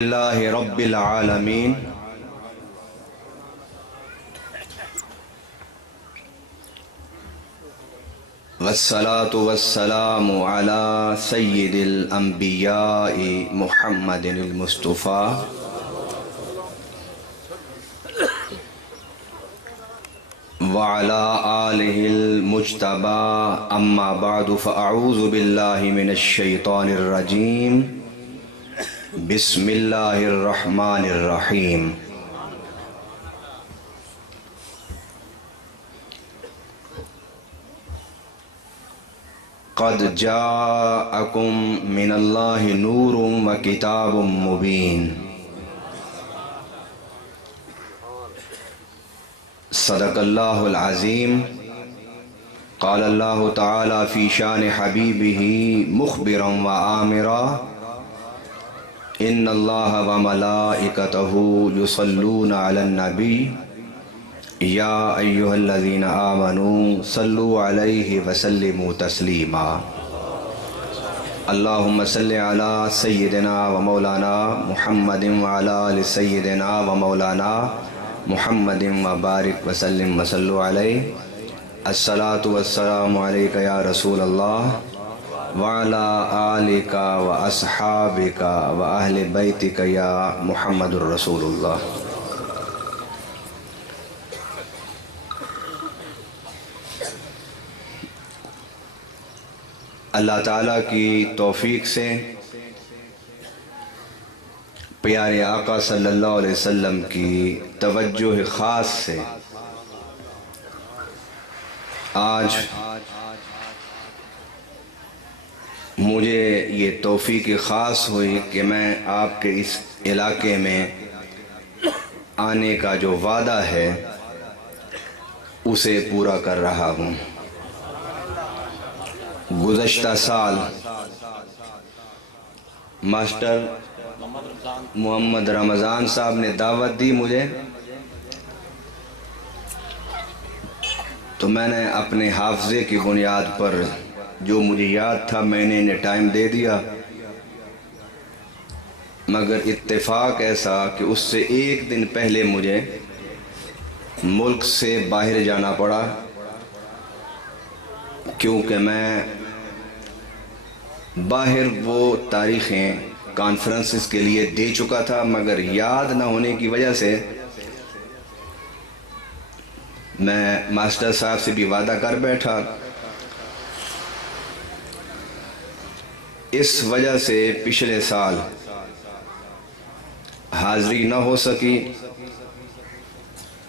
اللہ رب العالمین والصلاة والسلام علی سید الانبیاء محمد المصطفیٰ وعلی آلہ المجتبى اما بعد فاعوذ باللہ من الشیطان الرجیم بسم اللہ الرحمن الرحیم قد جاءکم من اللہ نور و کتاب مبین صدق اللہ العظیم قال اللہ تعالی فی شان حبیبہ مخبرا و آمرا ان اللہ و ملائکتہ یصلون علی النبی یا ایہا الذین آمنوا صلوا علیہ وسلموا تسلیما اللہم صل علی سیدنا و مولانا محمد وعلی آل سیدنا و مولانا محمد وبارک وسلم وصلوا علیہ الصلاة والسلام علیک یا رسول اللہ وعلى آلك وأصحابك وأهل بيتك يا محمد الرسول اللہ۔ اللہ تعالیٰ کی توفیق سے پیارے آقا صلی اللہ علیہ وسلم کی توجہ خاص سے آج مجھے یہ توفیق خاص ہوئی کہ میں آپ کے اس علاقے میں آنے کا جو وعدہ ہے اسے پورا کر رہا ہوں۔ گزشتہ سال ماسٹر محمد رمضان صاحب نے دعوت دی مجھے، تو میں نے اپنے حافظے کی بنیاد پر جو مجھے یاد تھا میں نے انہیں ٹائم دے دیا، مگر اتفاق ایسا کہ اس سے ایک دن پہلے مجھے ملک سے باہر جانا پڑا، کیونکہ میں باہر وہ تاریخیں کانفرنسز کے لیے دے چکا تھا، مگر یاد نہ ہونے کی وجہ سے میں ماسٹر صاحب سے بھی وعدہ کر بیٹھا، اس وجہ سے پچھلے سال حاضری نہ ہو سکی،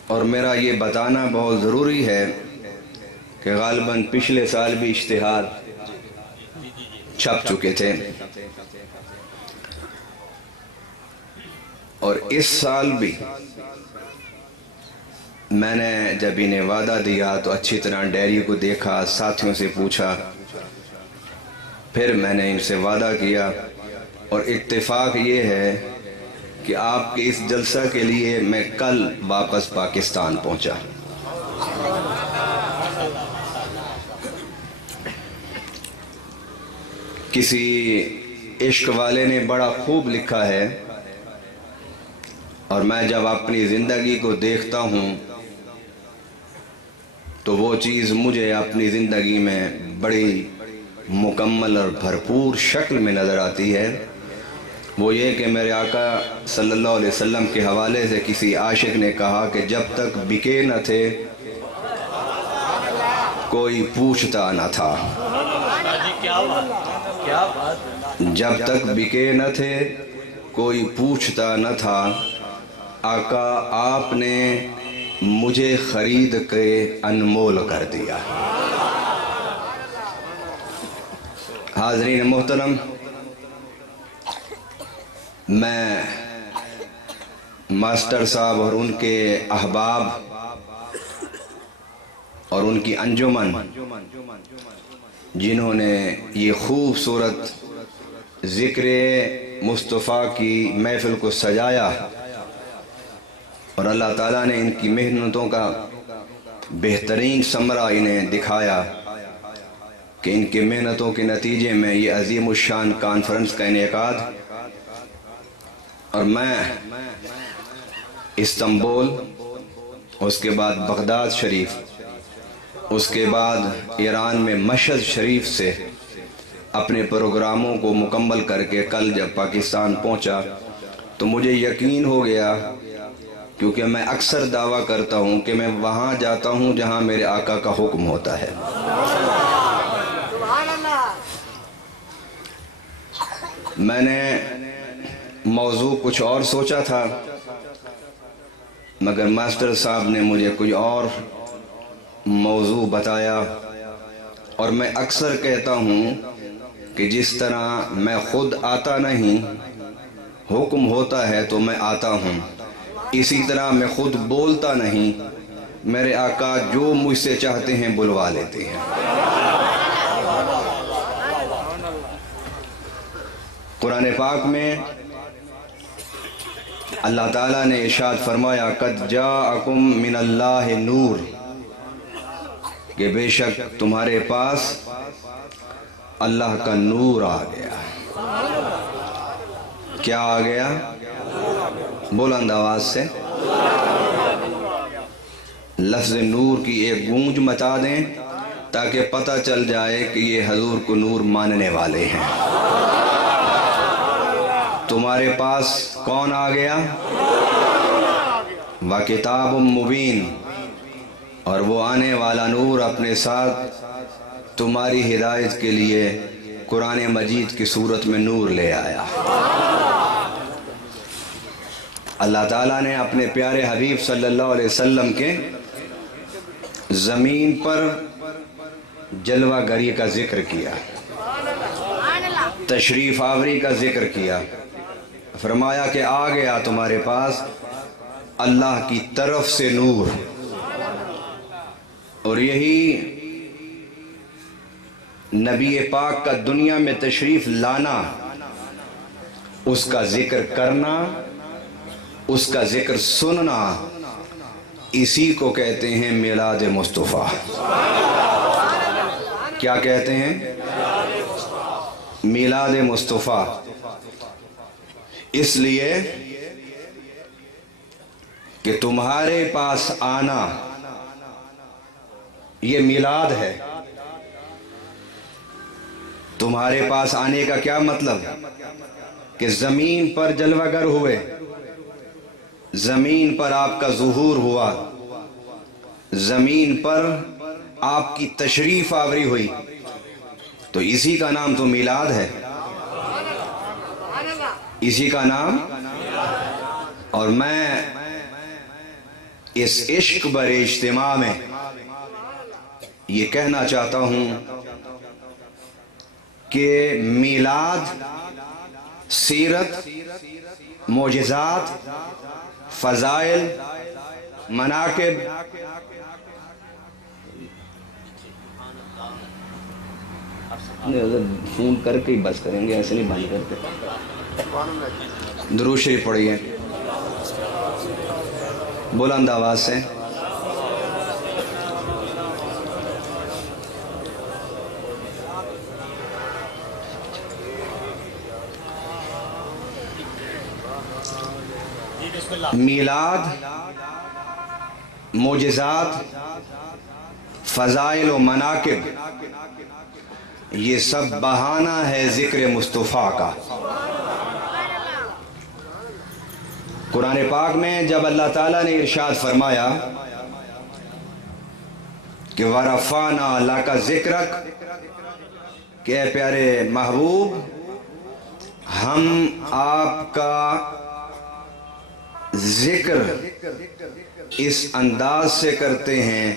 اور میرا یہ بتانا بہت ضروری ہے کہ غالباً پچھلے سال بھی اشتہار چھپ چکے تھے، اور اس سال بھی میں نے جب انہیں وعدہ دیا تو اچھی طرح ڈائری کو دیکھا، ساتھیوں سے پوچھا، پھر میں نے ان سے وعدہ کیا، اور اتفاق یہ ہے کہ آپ کے اس جلسہ کے لیے میں کل واپس پاکستان پہنچا۔ کسی عشق والے نے بڑا خوب لکھا ہے، اور میں جب اپنی زندگی کو دیکھتا ہوں تو وہ چیز مجھے اپنی زندگی میں بڑی مکمل اور بھرپور شکل میں نظر آتی ہے، وہ یہ کہ میرے آقا صلی اللہ علیہ وسلم کے حوالے سے کسی عاشق نے کہا کہ جب تک بکے نہ تھے کوئی پوچھتا نہ تھا، جب تک بکے نہ تھے کوئی پوچھتا نہ تھا، آقا آپ نے مجھے خرید کے انمول کر دیا۔ حاضرین محترم، میں ماسٹر صاحب اور ان کے احباب اور ان کی انجمن جنہوں نے یہ خوبصورت ذکر مصطفیٰ کی محفل کو سجایا، اور اللہ تعالیٰ نے ان کی محنتوں کا بہترین ثمرہ انہیں دکھایا کہ ان کی محنتوں کے نتیجے میں یہ عظیم الشان کانفرنس کا انعقاد اور میں استنبول، اس کے بعد بغداد شریف، اس کے بعد ایران میں مشہد شریف سے اپنے پروگراموں کو مکمل کر کے کل جب پاکستان پہنچا تو مجھے یقین ہو گیا، کیونکہ میں اکثر دعویٰ کرتا ہوں کہ میں وہاں جاتا ہوں جہاں میرے آقا کا حکم ہوتا ہے۔ میں نے موضوع کچھ اور سوچا تھا، مگر ماسٹر صاحب نے مجھے کچھ اور موضوع بتایا، اور میں اکثر کہتا ہوں کہ جس طرح میں خود آتا نہیں، حکم ہوتا ہے تو میں آتا ہوں، اسی طرح میں خود بولتا نہیں، میرے آقا جو مجھ سے چاہتے ہیں بلوا لیتے ہیں۔ قرآن پاک میں اللہ تعالیٰ نے ارشاد فرمایا قد جاءکم من اللہ نور، کہ بے شک تمہارے پاس اللہ کا نور آ گیا۔ کیا آ گیا؟ بلند آواز سے لفظ نور کی ایک گونج مچا دیں تاکہ پتہ چل جائے کہ یہ حضور کو نور ماننے والے ہیں۔ تمہارے پاس کون آ گیا؟ وَكِتَابٌ مُبِينٌ، اور وہ آنے والا نور اپنے ساتھ تمہاری ہدایت کے لیے قرآن مجید کی صورت میں نور لے آیا۔ اللہ تعالیٰ نے اپنے پیارے حبیب صلی اللہ علیہ وسلم کے زمین پر جلوہ گری کا ذکر کیا، تشریف آوری کا ذکر کیا، فرمایا کہ آ گیا تمہارے پاس اللہ کی طرف سے نور، اور یہی نبی پاک کا دنیا میں تشریف لانا، اس کا ذکر کرنا، اس کا ذکر سننا، اسی کو کہتے ہیں میلاد مصطفیٰ۔ کیا کہتے ہیں؟ میلاد مصطفیٰ۔ اس لیے کہ تمہارے پاس آنا یہ میلاد ہے۔ تمہارے پاس آنے کا کیا مطلب؟ کہ زمین پر جلوہ گر ہوئے، زمین پر آپ کا ظہور ہوا، زمین پر آپ کی تشریف آوری ہوئی، تو اسی کا نام تو میلاد ہے، اسی کا نام۔ اور میں اس عشق بر اجتماع میں یہ کہنا چاہتا ہوں کہ میلاد سیرت، معجزات، فضائل، مناقب، فون کر کے ہی بس کریں گے، ایسے نہیں بند کرتے۔ درود شریف پڑھیے بلند آواز سے۔ میلاد، معجزات، فضائل و مناقب، یہ سب بہانہ ہے ذکر مصطفیٰ کا۔ قرآن پاک میں جب اللہ تعالیٰ نے ارشاد فرمایا کہ وَرَفَعْنَا لَكَ ذِكْرَكَ، کہ اے پیارے محبوب ہم آپ کا ذکر اس انداز سے کرتے ہیں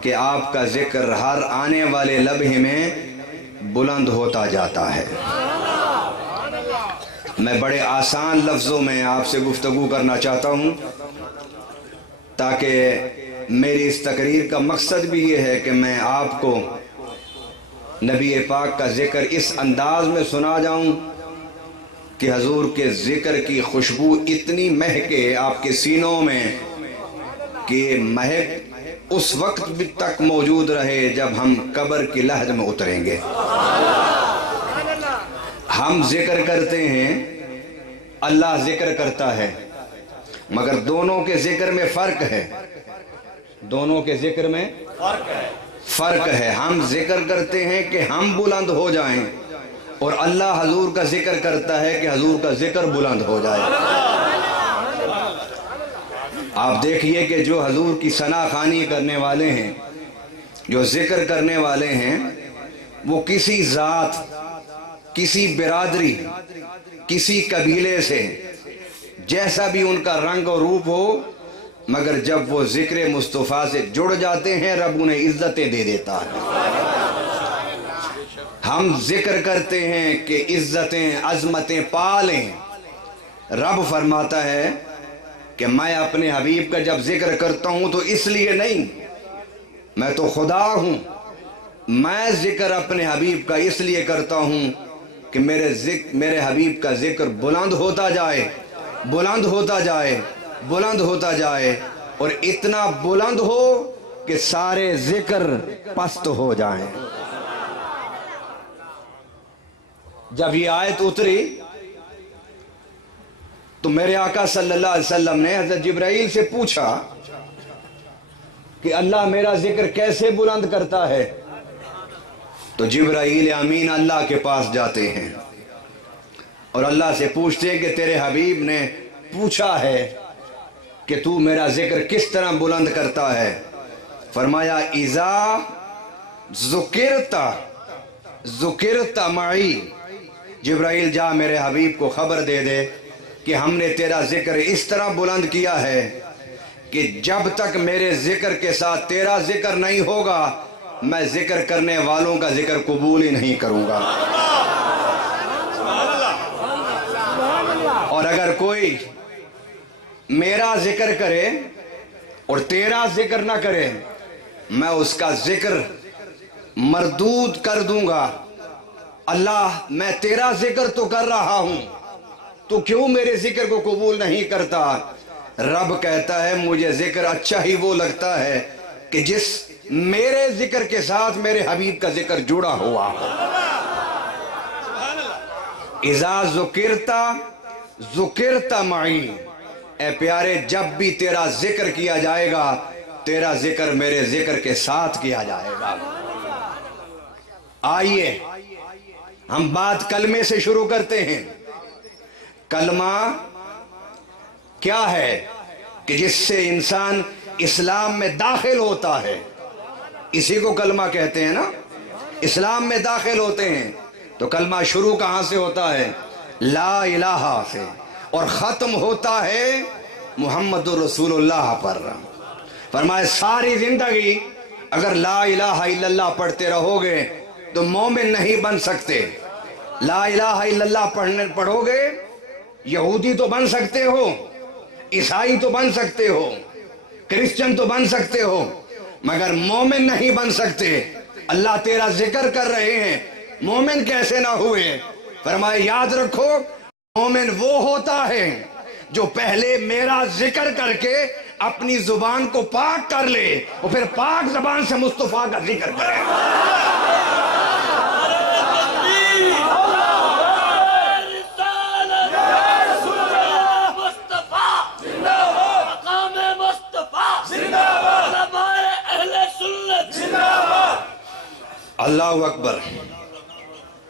کہ آپ کا ذکر ہر آنے والے لمحے میں بلند ہوتا جاتا ہے۔ میں بڑے آسان لفظوں میں آپ سے گفتگو کرنا چاہتا ہوں، تاکہ میری اس تقریر کا مقصد بھی یہ ہے کہ میں آپ کو نبی پاک کا ذکر اس انداز میں سنا جاؤں کہ حضور کے ذکر کی خوشبو اتنی مہکے آپ کے سینوں میں کہ مہک اس وقت بھی تک موجود رہے جب ہم قبر کی لحد میں اتریں گے۔ ہم ذکر کرتے ہیں اللہ ذکر کرتا ہے، مگر دونوں کے ذکر میں فرق ہے، دونوں کے ذکر میں فرق ہے۔ ہم ذکر کرتے ہیں کہ ہم بلند ہو جائیں، اور اللہ حضور کا ذکر کرتا ہے کہ حضور کا ذکر بلند ہو جائے۔ آپ دیکھیے کہ جو حضور کی ثنا خوانی کرنے والے ہیں، جو ذکر کرنے والے ہیں، وہ کسی ذات، کسی برادری، کسی قبیلے سے، جیسا بھی ان کا رنگ اور روپ ہو، مگر جب وہ ذکر مصطفیٰ سے جڑ جاتے ہیں رب انہیں عزتیں دے دیتا ہے۔ ہم ذکر کرتے ہیں کہ عزتیں عظمتیں پالیں، رب فرماتا ہے کہ میں اپنے حبیب کا جب ذکر کرتا ہوں تو اس لیے نہیں، میں تو خدا ہوں، میں ذکر اپنے حبیب کا اس لیے کرتا ہوں کہ میرے حبیب کا ذکر بلند ہوتا جائے، بلند ہوتا جائے، بلند ہوتا جائے، اور اتنا بلند ہو کہ سارے ذکر پست ہو جائیں۔ جب یہ آیت اتری تو میرے آقا صلی اللہ علیہ وسلم نے حضرت جبرائیل سے پوچھا کہ اللہ میرا ذکر کیسے بلند کرتا ہے؟ تو جبرائیل امین اللہ کے پاس جاتے ہیں اور اللہ سے پوچھتے ہیں کہ تیرے حبیب نے پوچھا ہے کہ تو میرا ذکر کس طرح بلند کرتا ہے؟ فرمایا اذا ذکرت معی، جبرائیل جا میرے حبیب کو خبر دے دے کہ ہم نے تیرا ذکر اس طرح بلند کیا ہے کہ جب تک میرے ذکر کے ساتھ تیرا ذکر نہیں ہوگا میں ذکر کرنے والوں کا ذکر قبول ہی نہیں کروں گا۔ اور اگر کوئی میرا ذکر کرے اور تیرا ذکر نہ کرے میں اس کا ذکر مردود کر دوں گا۔ اللہ میں تیرا ذکر تو کر رہا ہوں، تو کیوں میرے ذکر کو قبول نہیں کرتا؟ رب کہتا ہے مجھے ذکر اچھا ہی وہ لگتا ہے کہ جس میرے ذکر کے ساتھ میرے حبیب کا ذکر جڑا ہوا۔ اذا ذکرت معی، اے پیارے جب بھی تیرا ذکر کیا جائے گا تیرا ذکر میرے ذکر کے ساتھ کیا جائے گا۔ آئیے ہم بات کلمے سے شروع کرتے ہیں۔ کلمہ کیا ہے کہ جس سے انسان اسلام میں داخل ہوتا ہے، اسی کو کلمہ کہتے ہیں نا۔ اسلام میں داخل ہوتے ہیں تو کلمہ شروع کہاں سے ہوتا ہے؟ لا الہ سے، اور ختم ہوتا ہے محمد رسول اللہ پر۔ فرمائے ساری زندگی اگر لا الہ الا اللہ پڑھتے رہو گے تو مومن نہیں بن سکتے۔ لا الہ الا اللہ پڑھو گے یہودی تو بن سکتے ہو، عیسائی تو بن سکتے ہو، کرسچن تو بن سکتے ہو، مگر مومن نہیں بن سکتے۔ اللہ تیرا ذکر کر رہے ہیں، مومن کیسے نہ ہوئے؟ فرمائے یاد رکھو مومن وہ ہوتا ہے جو پہلے میرا ذکر کر کے اپنی زبان کو پاک کر لے اور پھر پاک زبان سے مصطفیٰ کا ذکر کرے۔ اللہ اکبر۔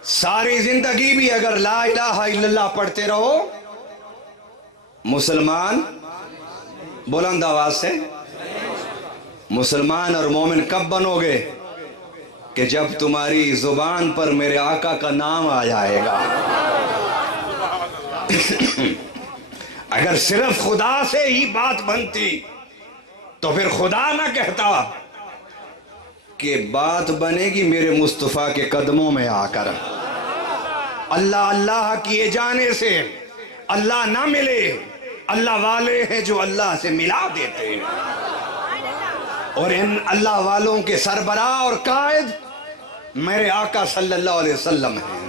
ساری زندگی بھی اگر لا الہ الا اللہ پڑھتے رہو، مسلمان بلند آواز سے، مسلمان اور مومن کب بنو گے؟ کہ جب تمہاری زبان پر میرے آقا کا نام آ جائے گا۔ اگر صرف خدا سے ہی بات بنتی تو پھر خدا نہ کہتا کہ بات بنے گی میرے مصطفیٰ کے قدموں میں آ کر۔ اللہ اللہ کیے جانے سے اللہ نہ ملے، اللہ والے ہیں جو اللہ سے ملا دیتے ہیں، اور ان اللہ والوں کے سربراہ اور قائد میرے آقا صلی اللہ علیہ وسلم ہیں۔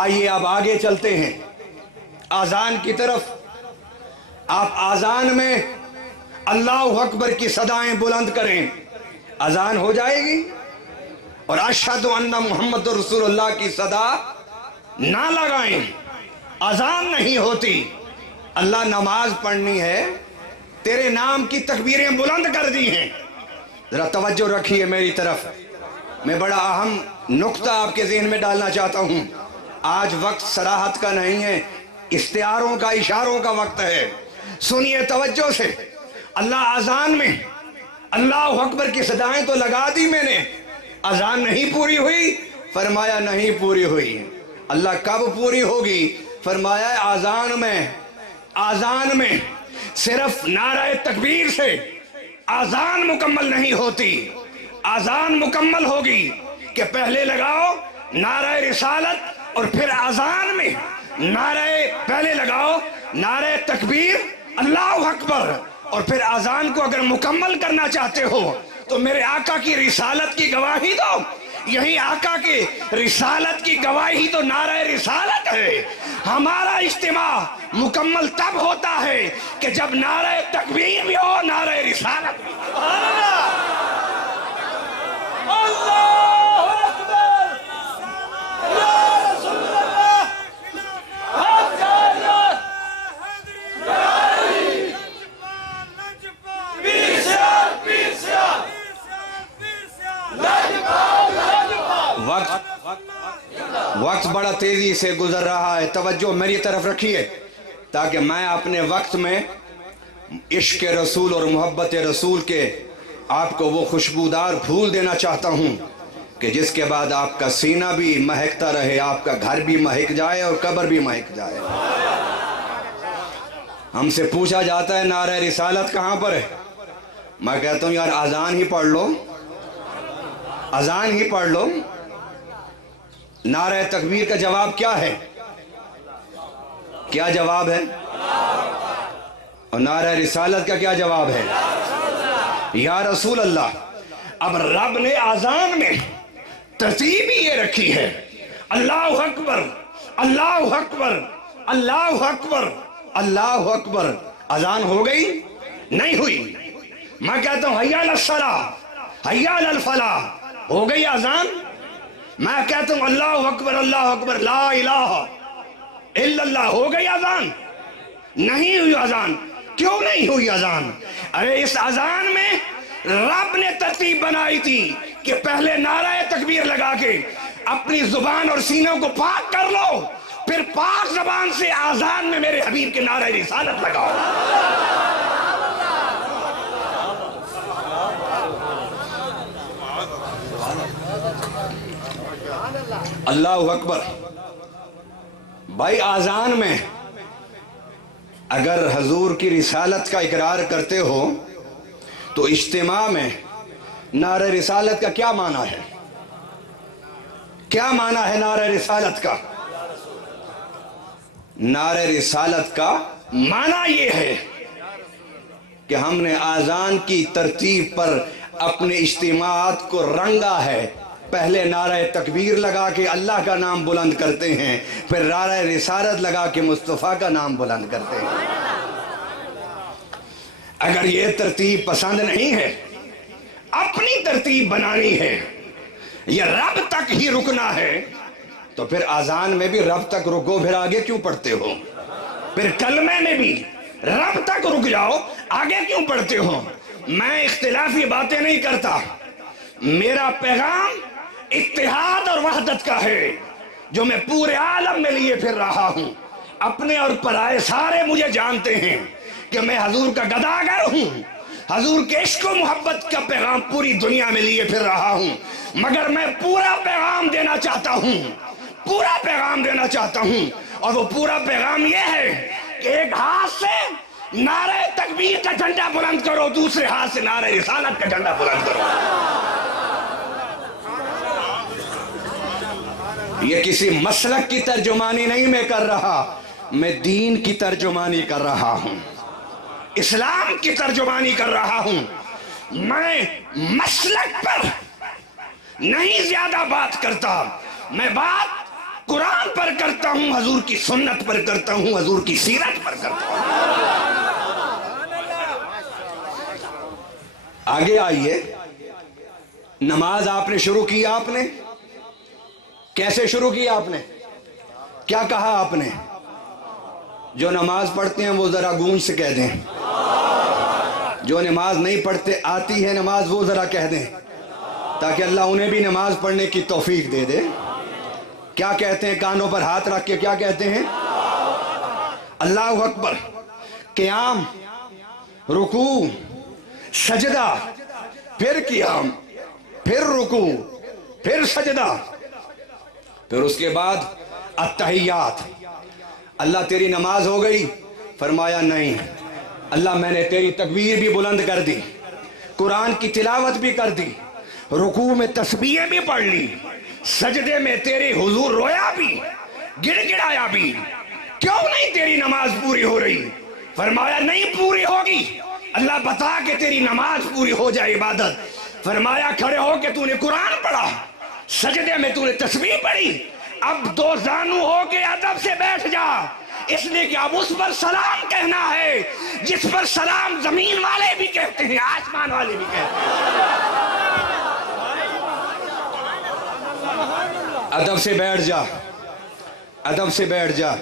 آئیے اب آگے چلتے ہیں آذان کی طرف۔ آپ آذان میں اللہ اکبر کی صدائیں بلند کریں، اذان ہو جائے گی، اور اشہد ان محمد رسول اللہ کی صدا نہ لگائیں اذان نہیں ہوتی. اللہ نماز پڑھنی ہے، تیرے نام کی تکبیریں بلند کر دی ہیں. ذرا توجہ رکھیے میری طرف، میں بڑا اہم نقطہ آپ کے ذہن میں ڈالنا چاہتا ہوں. آج وقت صراحت کا نہیں ہے، استعاروں کا، اشاروں کا وقت ہے. سنیے توجہ سے. اللہ اذان میں اللہ اکبر کی صدایں تو لگا دی میں نے، اذان نہیں پوری ہوئی؟ فرمایا نہیں پوری ہوئی. اللہ کب پوری ہوگی؟ فرمایا آذان میں صرف نعرہ تکبیر سے آذان مکمل نہیں ہوتی. آذان مکمل ہوگی کہ پہلے لگاؤ نعرہ رسالت اور پھر آذان میں پہلے لگاؤ نعرہ تکبیر اللہ اکبر، اور پھر آذان کو اگر مکمل کرنا چاہتے ہو تو میرے آقا کی رسالت کی گواہی دو. یہی آقا کی رسالت کی گواہی تو نعرہ رسالت ہے. ہمارا اجتماع مکمل تب ہوتا ہے کہ جب نعرہ تکبیر بھی ہو، نعرہ رسالت بھی ہو. وقت بڑا تیزی سے گزر رہا ہے، توجہ میری طرف رکھیے تاکہ میں اپنے وقت میں عشق رسول اور محبت رسول کے آپ کو وہ خوشبودار پھول دینا چاہتا ہوں کہ جس کے بعد آپ کا سینہ بھی مہکتا رہے، آپ کا گھر بھی مہک جائے اور قبر بھی مہک جائے. ہم سے پوچھا جاتا ہے نعرہ رسالت کہاں پر ہے؟ میں کہتا ہوں یار اذان ہی پڑھ لو، اذان ہی پڑھ لو. نعرہ تکبیر کا جواب کیا ہے؟ کیا جواب ہے؟ اور نعرہ رسالت کا کیا جواب ہے؟ یا رسول اللہ. اب رب نے اذان میں ترتیب ہی یہ رکھی ہے، اللہ اکبر اللہ اکبر اللہ اکبر اللہ اکبر. اذان ہو گئی؟ نہیں ہوئی. میں کہتا ہوں حی علی الصلاۃ حی علی الفلاح، ہو گئی اذان؟ میں کہتا ہوں اللہ اکبر لا الہ الا اللہ، ہو گئی اذان؟ نہیں ہوئی اذان. کیوں نہیں ہوئی اذان؟ ارے اس اذان میں رب نے ترتیب بنائی تھی کہ پہلے نعرہ تکبیر لگا کے اپنی زبان اور سینوں کو پاک کر لو، پھر پاک زبان سے اذان میں میرے حبیب کے نعرہ رسالت لگاؤ. اللہ اکبر. بھائی اذان میں اگر حضور کی رسالت کا اقرار کرتے ہو تو اجتماع میں نعرہ رسالت کا کیا معنی ہے؟ کیا معنی ہے نعرہ رسالت کا؟ نعرہ رسالت کا معنی یہ ہے کہ ہم نے اذان کی ترتیب پر اپنے اجتماعات کو رنگا ہے. پہلے نعرہ تکبیر لگا کے اللہ کا نام بلند کرتے ہیں، پھر نعرہ رسالت لگا کے مصطفیٰ کا نام بلند کرتے ہیں. اگر یہ ترتیب پسند نہیں ہے، اپنی ترتیب بنانی ہے، یہ رب تک ہی رکنا ہے، تو پھر اذان میں بھی رب تک رکو، پھر آگے کیوں پڑھتے ہو؟ پھر کلمے میں بھی رب تک رک جاؤ، آگے کیوں پڑھتے ہو؟ میں اختلافی باتیں نہیں کرتا، میرا پیغام اتحاد اور وحدت کا ہے جو میں پورے عالم میں لیے پھر رہا ہوں. اپنے اور پرائے سارے مجھے جانتے ہیں کہ میں حضور کا گداگر ہوں، حضور کے عشق و محبت کا پیغام پوری دنیا میں لیے پھر رہا ہوں، مگر میں پورا پیغام دینا چاہتا ہوں، پورا پیغام دینا چاہتا ہوں. اور وہ پورا پیغام یہ ہے کہ ایک ہاتھ سے نعرہ تکبیر کا جھنڈا بلند کرو، دوسرے ہاتھ سے نعرہ رسالت کا جھنڈا بلند کرو. یہ کسی مسلک کی ترجمانی نہیں میں کر رہا، میں دین کی ترجمانی کر رہا ہوں، اسلام کی ترجمانی کر رہا ہوں. میں مسلک پر نہیں زیادہ بات کرتا، میں بات قرآن پر کرتا ہوں، حضور کی سنت پر کرتا ہوں، حضور کی سیرت پر کرتا ہوں. آگے آئیے. نماز آپ نے شروع کی، آپ نے کیسے شروع کی؟ آپ نے کیا کہا؟ آپ نے جو نماز پڑھتے ہیں وہ ذرا گونج سے کہہ دیں. جو نماز نہیں پڑھتے آتی ہے نماز وہ ذرا کہہ دیں تاکہ اللہ انہیں بھی نماز پڑھنے کی توفیق دے دے. کیا کہتے ہیں؟ کانوں پر ہاتھ رکھ کے کیا کہتے ہیں؟ اللہ اکبر. قیام، رکوع، سجدہ، پھر قیام، پھر رکوع، پھر سجدہ، پھر اس کے بعد التحیات. اللہ تیری نماز ہو گئی؟ فرمایا نہیں. اللہ میں نے تیری تکبیر بھی بلند کر دی، قرآن کی تلاوت بھی کر دی، رکوع میں تسبیحیں بھی پڑھ لی، سجدے میں تیرے حضور رویا بھی، گڑ گڑایا بھی. کیوں نہیں تیری نماز پوری ہو رہی؟ فرمایا نہیں پوری ہوگی. اللہ بتا کہ تیری نماز پوری ہو جائے عبادت. فرمایا کھڑے ہو کہ تو نے قرآن پڑھا، سجدے میں تو نے تسبیح پڑھی، اب دو زانو ہو کے ادب سے بیٹھ جا، اس لیے کہ اب اس پر سلام کہنا ہے جس پر سلام زمین والے بھی کہتے ہیں، آسمان والے بھی کہتے ہیں. ادب سے بیٹھ جا، ادب سے بیٹھ جا.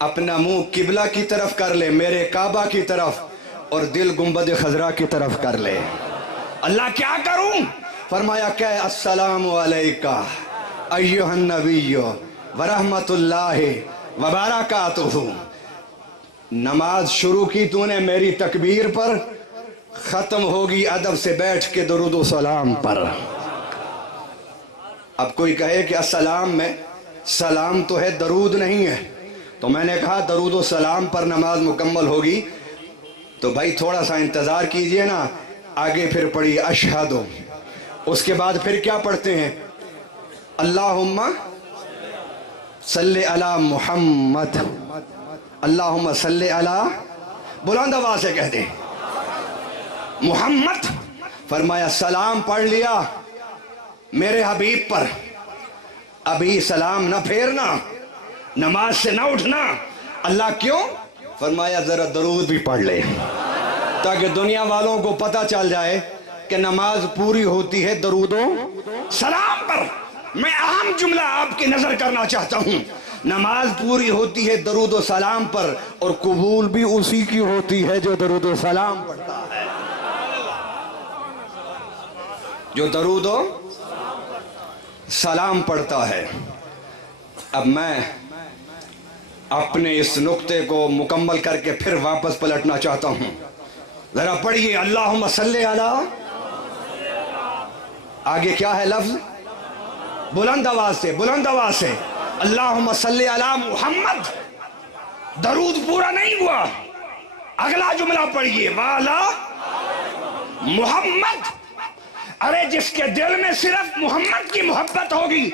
اپنا منہ قبلہ کی طرف کر لے، میرے کعبہ کی طرف، اور دل گنبد خضرا کی طرف کر لے. اللہ کیا کروں؟ فرمایا کہ السلام علیکہ ایھا النبی ورحمت اللہ وبرکاتہ. نماز شروع کی تو نے میری تکبیر پر، ختم ہوگی ادب سے بیٹھ کے درود و سلام پر. اب کوئی کہے کہ السلام میں سلام تو ہے درود نہیں ہے، تو میں نے کہا درود و سلام پر نماز مکمل ہوگی تو بھائی تھوڑا سا انتظار کیجئے نا. آگے پھر پڑھی اشہد، اس کے بعد پھر کیا پڑھتے ہیں؟ اللہم صلی علی محمد، اللہم صلی علی، بلند آواز سے کہہ دیں محمد. فرمایا سلام پڑھ لیا میرے حبیب پر، ابھی سلام نہ پھیرنا، نماز سے نہ اٹھنا. اللہ کیوں؟ فرمایا ذرا درود بھی پڑھ لے تاکہ دنیا والوں کو پتہ چل جائے کہ نماز پوری ہوتی ہے درود و سلام پر. میں اہم جملہ آپ کی نظر کرنا چاہتا ہوں، نماز پوری ہوتی ہے درود و سلام پر، اور قبول بھی اسی کی ہوتی ہے جو درود و سلام پڑھتا ہے. جو درود و سلام پڑھتا ہے. اب میں اپنے اس نقطے کو مکمل کر کے پھر واپس پلٹنا چاہتا ہوں. ذرا پڑھیے اللہم صلی علی، آگے کیا ہے لفظ؟ بلند آواز سے، بلند آواز سے. اللہم صلی علی محمد. درود پورا نہیں ہوا، اگلا جملہ پڑھیے والا محمد. ارے جس کے دل میں صرف محمد کی محبت ہوگی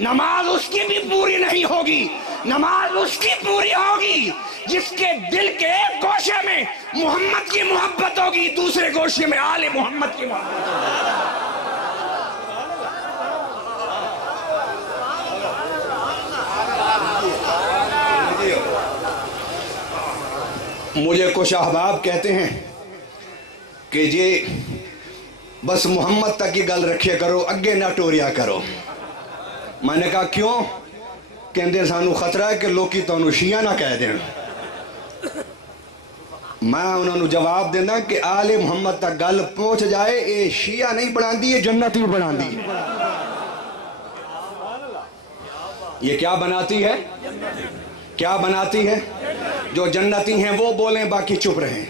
نماز اس کی بھی پوری نہیں ہوگی. نماز اس کی پوری ہوگی جس کے دل کے ایک گوشے میں محمد کی محبت ہوگی، دوسرے گوشے میں آل محمد کی محبت ہوگی. مجھے کچھ احباب کہتے ہیں کہ یہ بس محمد تک کی گل رکھے کرو، اگے نہ ٹوریا کرو. میں نے کہا کیوں؟ کہندے سانو خطرہ ہے کہ لوکی تانوں شیعہ نہ کہہ دیں. میں انہوں نے جواب دینا کہ آل محمد تک گل پہنچ جائے، اے شیعہ نہیں بنا دی، یہ جنتی بنا دی. یہ کیا بناتی ہے؟ کیا بناتی ہے؟ جو جنتی ہیں وہ بولیں، باقی چپ رہیں.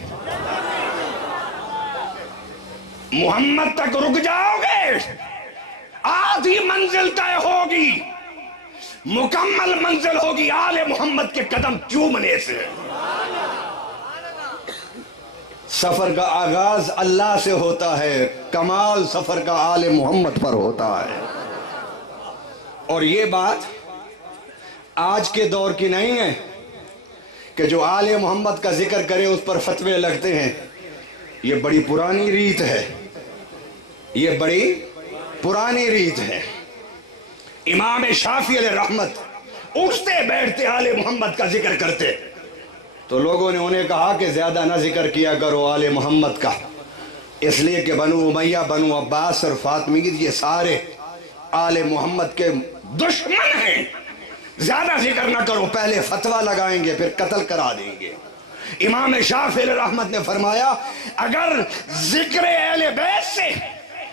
محمد تک رک جاؤ گے آدھی منزل طے ہوگی، مکمل منزل ہوگی آل محمد کے قدم چومنے سے. سفر کا آغاز اللہ سے ہوتا ہے، کمال سفر کا آل محمد پر ہوتا ہے. اور یہ بات آج کے دور کی نہیں ہے کہ جو آل محمد کا ذکر کرے اس پر فتوے لگتے ہیں. یہ بڑی پرانی ریت ہے، یہ بڑی پرانی ریت ہے. امام شافعی علیہ رحمت اٹھتے بیٹھتے آل محمد کا ذکر کرتے تو لوگوں نے انہیں کہا کہ زیادہ نہ ذکر کیا کرو آل محمد کا، اس لیے کہ بنو امیہ، بنو عباس اور فاطمیید یہ سارے آل محمد کے دشمن ہیں. زیادہ ذکر نہ کرو، پہلے فتویٰ لگائیں گے پھر قتل کرا دیں گے۔ امام شافعی علیہ رحمت نے فرمایا اگر ذکر اہل بیت سے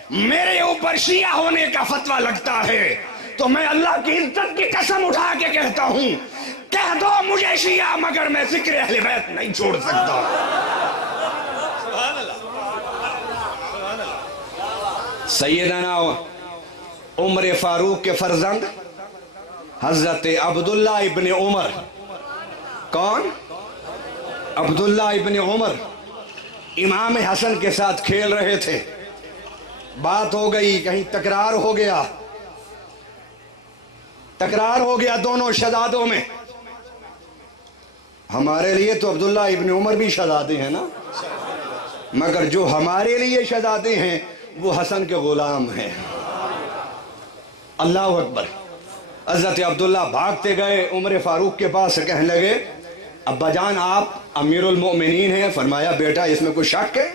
میرے اوپر شیعہ ہونے کا فتویٰ لگتا ہے تو میں اللہ کی عزت کی قسم اٹھا کے کہتا ہوں، کہہ دو مجھے شیعہ مگر میں ذکر اہل بیت نہیں چھوڑ سکتا۔ سیدنا عمر فاروق کے فرزند حضرت عبداللہ ابن عمر، کون؟ عبداللہ ابن عمر امام حسن کے ساتھ کھیل رہے تھے، بات ہو گئی، کہیں تکرار ہو گیا دونوں شہزادوں میں۔ ہمارے لیے تو عبداللہ ابن عمر بھی شہزادے ہیں نا، مگر جو ہمارے لیے شہزادے ہیں وہ حسن کے غلام ہیں۔ اللہ اکبر۔ حضرت عبداللہ بھاگتے گئے عمر فاروق کے پاس، کہنے لگے ابا جان آپ امیر المؤمنین ہیں؟ فرمایا بیٹا اس میں کوئی شک ہے؟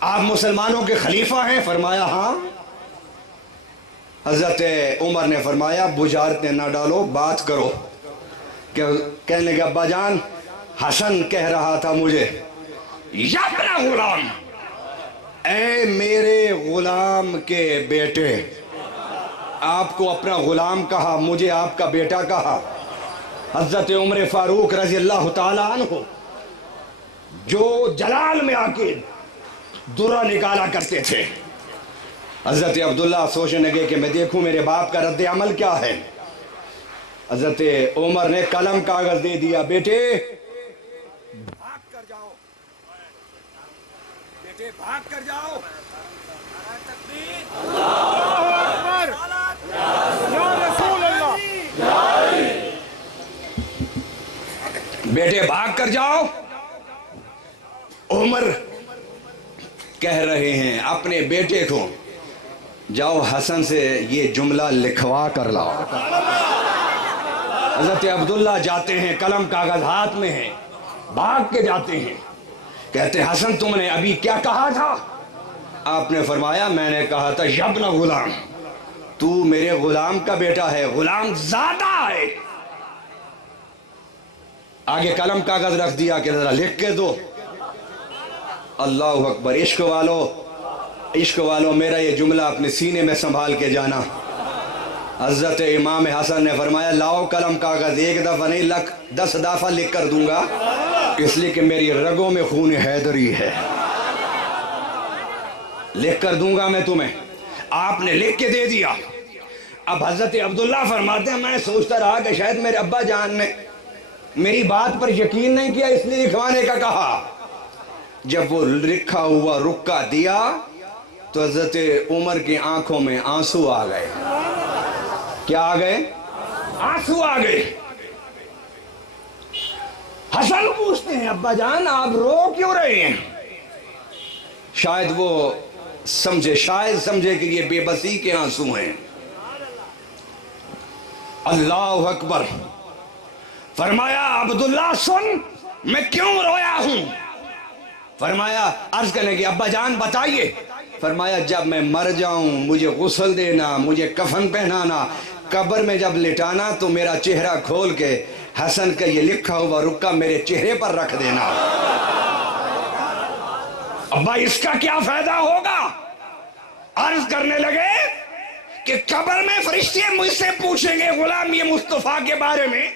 آپ مسلمانوں کے خلیفہ ہیں؟ فرمایا ہاں۔ حضرت عمر نے فرمایا بجارتیں نہ ڈالو، بات کرو۔ کہنے لگے ابا جان حسن کہہ رہا تھا مجھے یا اپنا غلام، اے میرے غلام کے بیٹے، آپ کو اپنا غلام کہا، مجھے آپ کا بیٹا کہا۔ حضرت عمر فاروق رضی اللہ تعالیٰ عنہ جو جلال میں آ کے درہ نکالا کرتے تھے، حضرت عبداللہ سوچنے لگے کہ میں دیکھوں میرے باپ کا رد عمل کیا ہے۔ حضرت عمر نے قلم کاغذ دے دیا، بیٹے بھاگ کر جاؤ، بیٹے بھاگ کر جاؤ۔ بیٹے بھاگ کر جاؤ۔ عمر کہہ رہے ہیں اپنے بیٹے کو جاؤ حسن سے یہ جملہ لکھوا کر لاؤ۔ حضرت عبداللہ جاتے ہیں، قلم کاغذ ہاتھ میں ہے، بھاگ کے جاتے ہیں، کہتے ہیں حسن تم نے ابھی کیا کہا تھا؟ آپ نے فرمایا میں نے کہا تھا یبن غلام، تو میرے غلام کا بیٹا ہے، غلام زیادہ ہے۔ آگے قلم کاغذ رکھ دیا کہ ذرا لکھ کے دو۔ اللہ اکبر۔ عشق والو میرا یہ جملہ اپنے سینے میں سنبھال کے جانا۔ حضرت امام حسن نے فرمایا لاؤ قلم کاغذ، ایک دفعہ نہیں 10 دفعہ لکھ کر دوں گا، اس لیے کہ میری رگوں میں خون حیدری ہے، لکھ کر دوں گا میں تمہیں۔ آپ نے لکھ کے دے دیا۔ اب حضرت عبداللہ فرماتے ہیں میں سوچتا رہا کہ شاید میرے ابا جان نے میری بات پر یقین نہیں کیا اس لیے لکھوانے کا کہا۔ جب وہ لکھا ہوا رکا دیا تو حضرت عمر کی آنکھوں میں آنسو آ گئے۔ کیا آ گئے؟ آنسو آ گئے۔ حسن پوچھتے ہیں ابا جان آپ رو کیوں رہے ہیں؟ شاید وہ سمجھے کہ یہ بے بسی کے آنسو ہیں۔ اللہ اکبر۔ فرمایا عبداللہ سن میں کیوں رویا ہوں؟ فرمایا عرض کرنے کی ابا جان بتائیے۔ فرمایا جب میں مر جاؤں مجھے غسل دینا، مجھے کفن پہنانا، قبر میں جب لٹانا تو میرا چہرہ کھول کے حسن کا یہ لکھا ہوا رکا میرے چہرے پر رکھ دینا۔ ابا اس کا کیا فائدہ ہوگا؟ عرض کرنے لگے کہ قبر میں فرشتے مجھ سے پوچھیں گے غلام یہ مصطفیٰ کے بارے میں